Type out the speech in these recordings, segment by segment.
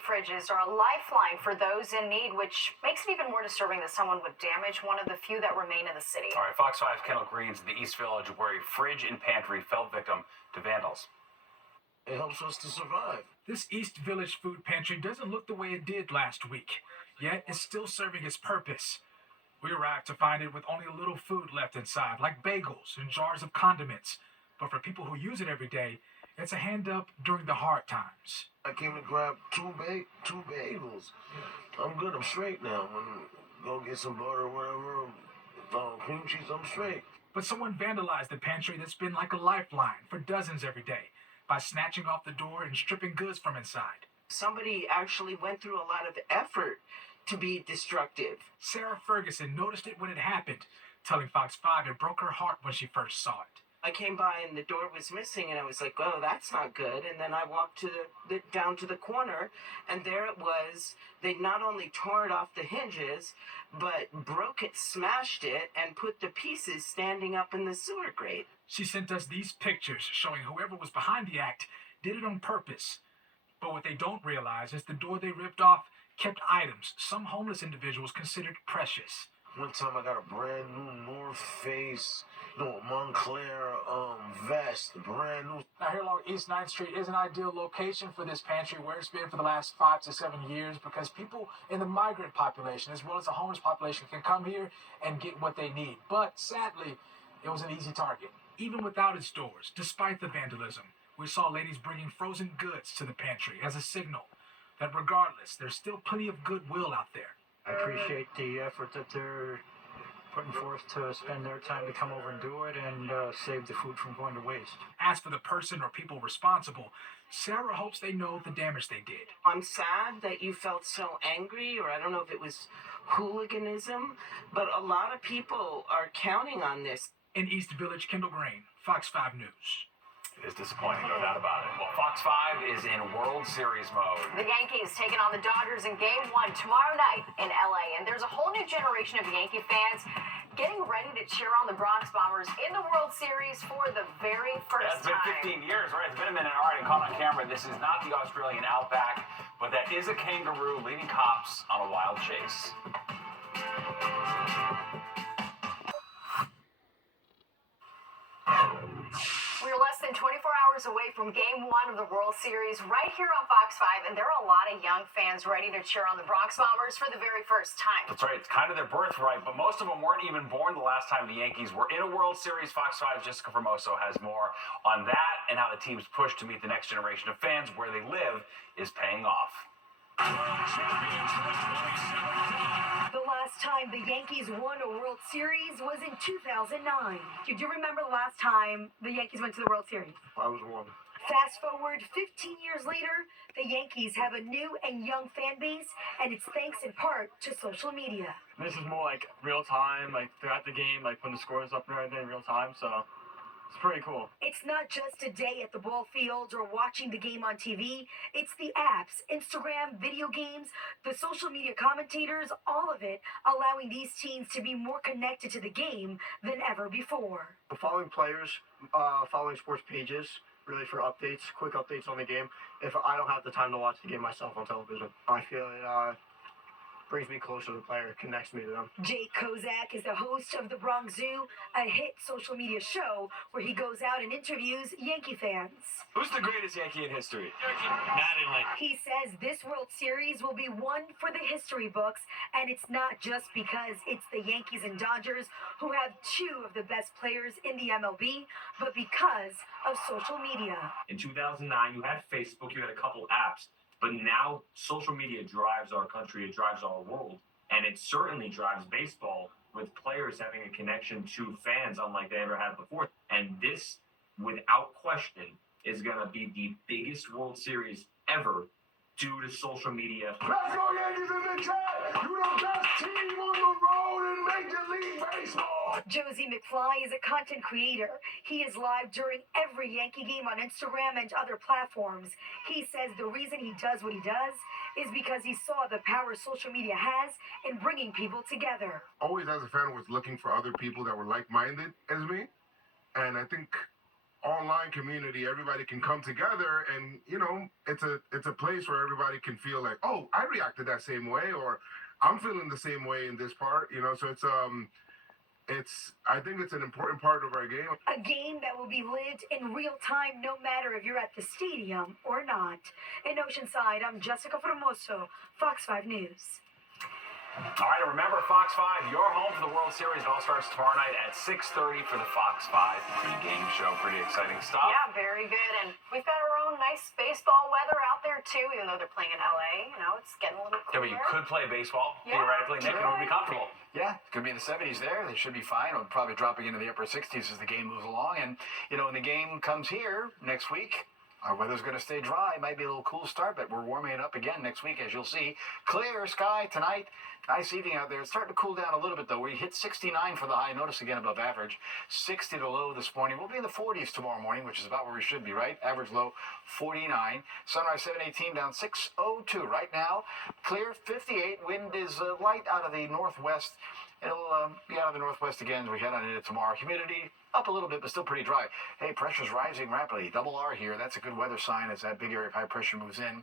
fridges are a lifeline for those in need, which makes it even more disturbing that someone would damage one of the few that remain in the city. All right, Fox 5's Kendall Green's in the East Village, where a fridge and pantry fell victim to vandals. It helps us to survive. This East Village food pantry doesn't look the way it did last week, yet it's still serving its purpose. We arrived to find it with only a little food left inside, like bagels and jars of condiments. But for people who use it every day, it's a hand up during the hard times. I came to grab two bagels. I'm good. I'm straight now. Go get some butter or whatever. Cream cheese. I'm straight. But someone vandalized the pantry that's been like a lifeline for dozens every day by snatching off the door and stripping goods from inside. Somebody actually went through a lot of effort to be destructive. Sarah Ferguson noticed it when it happened, telling Fox 5 it broke her heart when she first saw it. I came by and the door was missing, and I was like, "Oh, that's not good." And then I walked to down to the corner, and there it was. They not only tore it off the hinges, but broke it, smashed it, and put the pieces standing up in the sewer grate. She sent us these pictures showing whoever was behind the act did it on purpose. But what they don't realize is the door they ripped off kept items some homeless individuals considered precious. One time I got a brand new North Face, Montclair vest, brand new. Now here along East 9th Street is an ideal location for this pantry, where it's been for the last 5 to 7 years, because people in the migrant population as well as the homeless population can come here and get what they need. But sadly, it was an easy target. Even without its doors, despite the vandalism, we saw ladies bringing frozen goods to the pantry as a signal that regardless, there's still plenty of goodwill out there. I appreciate the effort that they're putting forth to spend their time to come over and do it and save the food from going to waste. As for the person or people responsible, Sarah hopes they know the damage they did. I'm sad that you felt so angry, or I don't know if it was hooliganism, but a lot of people are counting on this. In East Village, Kendall Green, Fox 5 News. It's disappointing, no doubt about it. Well, Fox 5 is in World Series mode. The Yankees taking on the Dodgers in Game 1 tomorrow night in LA. And there's a whole new generation of Yankee fans getting ready to cheer on the Bronx Bombers in the World Series for the very first time. It's been 15 years, right? It's been a minute. All right, and caught on camera. This is not the Australian outback, but that is a kangaroo leading cops on a wild chase. We're less than 24 hours away from Game 1 of the World Series right here on Fox 5, and there are a lot of young fans ready to cheer on the Bronx Bombers for the very first time. That's right. It's kind of their birthright, but most of them weren't even born the last time the Yankees were in a World Series. Fox 5's Jessica Formoso has more on that and how the team's push to meet the next generation of fans where they live is paying off. The last time the Yankees won a World Series was in 2009. Do you remember the last time the Yankees went to the World Series? I was one. Fast forward 15 years later, the Yankees have a new and young fan base, and it's thanks in part to social media. This is more like real time, like throughout the game, like when the scores up and everything in real time, so it's pretty cool. It's not just a day at the ball field or watching the game on TV. It's the apps, Instagram, video games, the social media commentators, all of it allowing these teens to be more connected to the game than ever before. Following players, following sports pages, really for updates, quick updates on the game. If I don't have the time to watch the game myself on television, I feel it brings me closer to the player, connects me to them. Jake Kozak is the host of The Bronx Zoo, a hit social media show where he goes out and interviews Yankee fans. Who's the greatest Yankee in history? Mattingly. He says this World Series will be one for the history books, and it's not just because it's the Yankees and Dodgers who have two of the best players in the MLB, but because of social media. In 2009, you had Facebook, you had a couple apps. But now social media drives our country, it drives our world, and it certainly drives baseball with players having a connection to fans unlike they ever had before. And this, without question, is going to be the biggest World Series ever due to social media. Let's go Yankees in the chat! You the best team on the road in Major League Baseball! Josie McFly is a content creator. He is live during every Yankee game on Instagram and other platforms. He says the reason he does what he does is because he saw the power social media has in bringing people together. Always as a fan was looking for other people that were like-minded as me. And I think online community. Everybody can come together, and it's a place where everybody can feel like, oh, I reacted that same way, or I'm feeling the same way in this part. So I think it's an important part of our game. A game that will be lived in real time no matter if you're at the stadium or not. In Oceanside, I'm Jessica Formoso, Fox 5 News. All right, and remember, Fox 5, your home for the World Series. It all starts tomorrow night at 6:30 for the Fox 5 pregame show. Pretty exciting stuff. Yeah, very good. And we've got our own nice baseball weather out there, too, even though they're playing in L.A. It's getting a little Yeah, cooler. but you could play baseball, Yeah, theoretically. Nick, it would be comfortable. Yeah, it's going to be in the 70s there. They should be fine. It'll probably dropping into the upper 60s as the game moves along. And, when the game comes here next week, our weather's going to stay dry. It might be a little cool start, but we're warming it up again next week, as you'll see. Clear sky tonight. Nice evening out there. It's starting to cool down a little bit, though. We hit 69 for the high. Notice again above average. 60 the low this morning. We'll be in the 40s tomorrow morning, which is about where we should be, right? Average low 49. Sunrise 718 down 602 right now. Clear 58. Wind is light out of the northwest. It'll be out of the northwest again as we head on into tomorrow. Humidity up a little bit, but still pretty dry. Hey, pressure's rising rapidly. Double R here. That's a good weather sign as that big area of high pressure moves in.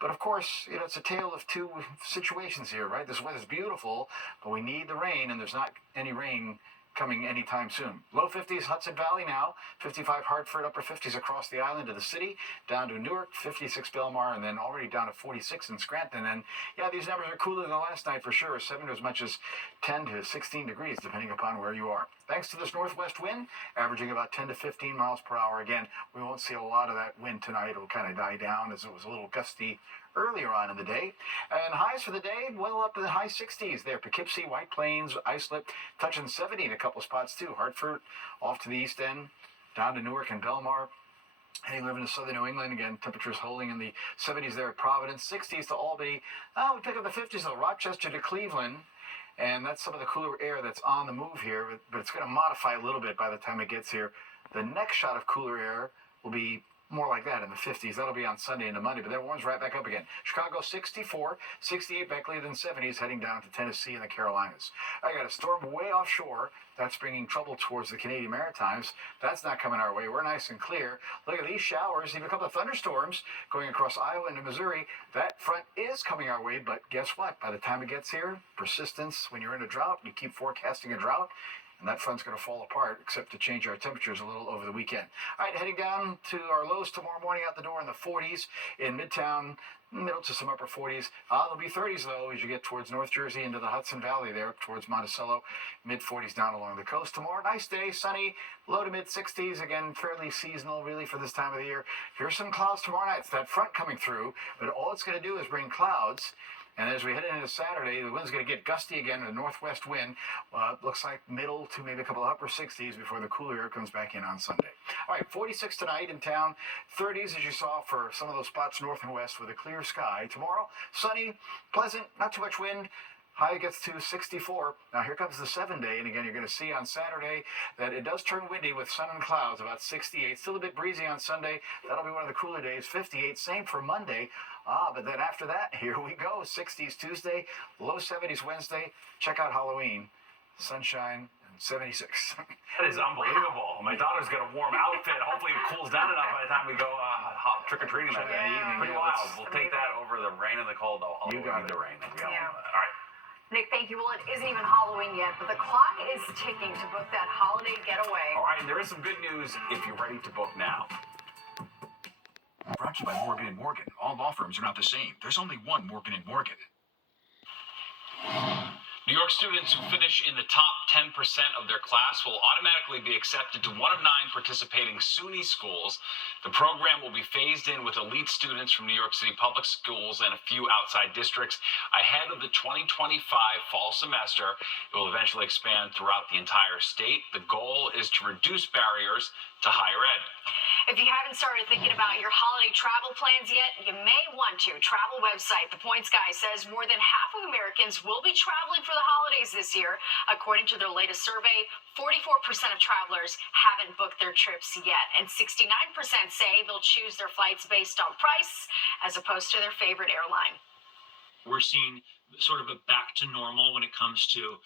But of course, it's a tale of two situations here, right? This weather's beautiful, but we need the rain, and there's not any rain coming anytime soon. Low 50s Hudson Valley now, 55 Hartford, upper 50s across the island to the city, down to Newark, 56 Belmar, and then already down to 46 in Scranton. And yeah, these numbers are cooler than last night for sure, 7 to as much as 10 to 16 degrees, depending upon where you are. Thanks to this northwest wind, averaging about 10 to 15 miles per hour. Again, we won't see a lot of that wind tonight. It'll kind of die down as it was a little gusty earlier on in the day. And highs for the day, well up to the high 60s there. Poughkeepsie, White Plains, Islip, touching 70 in a couple of spots too. Hartford off to the east end, down to Newark and Belmar. Hey, living in southern New England, again, temperatures holding in the 70s there at Providence, 60s to Albany. We pick up the 50s though, Rochester to Cleveland. And that's some of the cooler air that's on the move here, but it's going to modify a little bit by the time it gets here. The next shot of cooler air will be more like that in the 50s. That'll be on Sunday into Monday, but that warms right back up again. Chicago 64, 68 Beckley, then 70s, heading down to Tennessee and the Carolinas. I got a storm way offshore. That's bringing trouble towards the Canadian Maritimes. That's not coming our way. We're nice and clear. Look at these showers, even a couple of thunderstorms going across Iowa into Missouri. That front is coming our way, but guess what? By the time it gets here, persistence, when you're in a drought, you keep forecasting a drought, and that front's going to fall apart, except to change our temperatures a little over the weekend. All right, heading down to our lows tomorrow morning out the door in the 40s in Midtown, middle to some upper 40s. There'll be 30s, though, as you get towards North Jersey into the Hudson Valley there, towards Monticello. Mid-40s down along the coast. Tomorrow, nice day, sunny, low to mid-60s. Again, fairly seasonal, really, for this time of the year. Here's some clouds tomorrow night. It's that front coming through, but all it's going to do is bring clouds. And as we head into Saturday, the wind's going to get gusty again, a northwest wind. Looks like middle to maybe a couple of upper 60s before the cooler air comes back in on Sunday. All right, 46 tonight in town. 30s, as you saw, for some of those spots north and west with a clear sky. Tomorrow, sunny, pleasant, not too much wind. High gets to 64. Now here comes the 7-day, and again, you're going to see on Saturday that it does turn windy with sun and clouds, about 68. Still a bit breezy on Sunday. That'll be one of the cooler days, 58. Same for Monday. But then after that, here we go. 60s Tuesday, low 70s Wednesday. Check out Halloween. Sunshine and 76. That is unbelievable. My daughter's got a warm outfit. Hopefully it cools down enough by the time we go trick-or-treating that Yeah. evening. Pretty wild. We'll take that over the rain and the cold, though. You got it. The rain. Yeah. All right. Nick, thank you. Well, it isn't even Halloween yet, but the clock is ticking to book that holiday getaway. All right, and there is some good news if you're ready to book now. Brought to you by Morgan & Morgan. All law firms are not the same. There's only one Morgan & Morgan. New York students who finish in the top 10% of their class will automatically be accepted to one of 9 participating SUNY schools. The program will be phased in with elite students from New York City public schools and a few outside districts ahead of the 2025 fall semester. It will eventually expand throughout the entire state. The goal is to reduce barriers to higher ed. If you haven't started thinking about your holiday travel plans yet, you may want to. Travel website The Points Guy says more than half of Americans will be traveling for the holidays this year. According to their latest survey, 44% of travelers haven't booked their trips yet, and 69% say they'll choose their flights based on price as opposed to their favorite airline. We're seeing sort of a back to normal when it comes to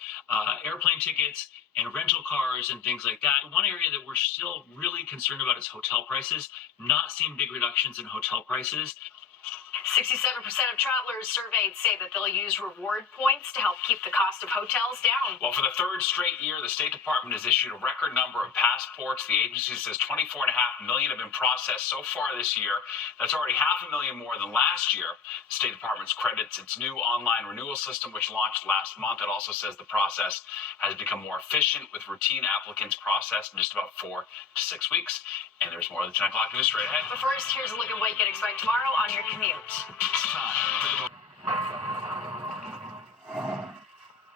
airplane tickets and rental cars and things like that. One area that we're still really concerned about is hotel prices. Not seeing big reductions in hotel prices. 67% of travelers surveyed say that they'll use reward points to help keep the cost of hotels down. Well, for the third straight year, the State Department has issued a record number of passports. The agency says 24.5 million have been processed so far this year. That's already 500,000 more than last year. The State Department credits its new online renewal system, which launched last month. It also says the process has become more efficient, with routine applicants processed in just about 4 to 6 weeks. And there's more of the 10 o'clock news straight ahead. But first, here's a look at what you can expect tomorrow on your commute.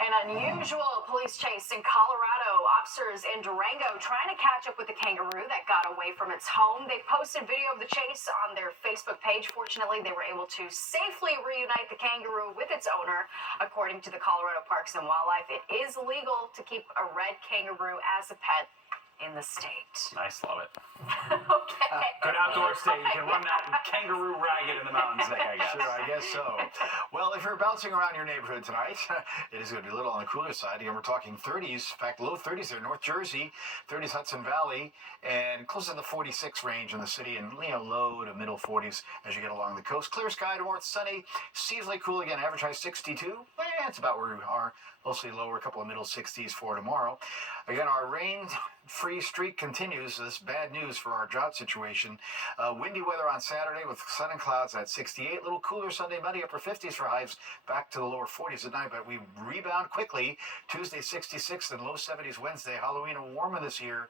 An unusual police chase in Colorado. Officers in Durango trying to catch up with the kangaroo that got away from its home. They posted video of the chase on their Facebook page. Fortunately, they were able to safely reunite the kangaroo with its owner. According to the Colorado Parks and Wildlife, it is legal to keep a red kangaroo as a pet in the state. Nice, love it. Okay. Good outdoor state. You can run that kangaroo ragged in the mountains, Nick, I guess. Sure, I guess so. Well, if you're bouncing around your neighborhood tonight, it is going to be a little on the cooler side. Again, we're talking 30s. In fact, low 30s there, North Jersey, 30s Hudson Valley, and close to the 46 range in the city, and low to middle 40s as you get along the coast. Clear sky tomorrow, it's sunny, seasonally cool again. Average high 62. It's about where we are. Mostly lower, a couple of middle 60s for tomorrow. Again, our rain-free streak continues. This bad news for our drought situation. Windy weather on Saturday with sun and clouds at 68. A little cooler Sunday, Monday, upper 50s for highs, back to the lower 40s at night. But we rebound quickly. Tuesday, 66, and low 70s Wednesday. Halloween and warmer this year.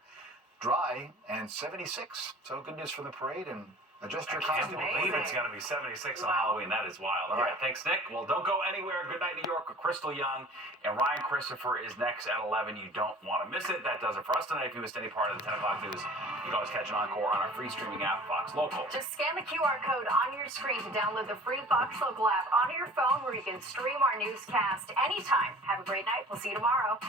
Dry and 76. So good news for the parade, and adjust your I can't costume. believe it's going to be 76 on Halloween. That is wild. All right, thanks, Nick. Well, don't go anywhere. Good night, New York, with Crystal Young. And Ryan Christopher is next at 11. You don't want to miss it. That does it for us tonight. If you missed any part of the 10 o'clock news, you can always catch an encore on our free streaming app, Fox Local. Just scan the QR code on your screen to download the free Fox Local app onto your phone, where you can stream our newscast anytime. Have a great night. We'll see you tomorrow.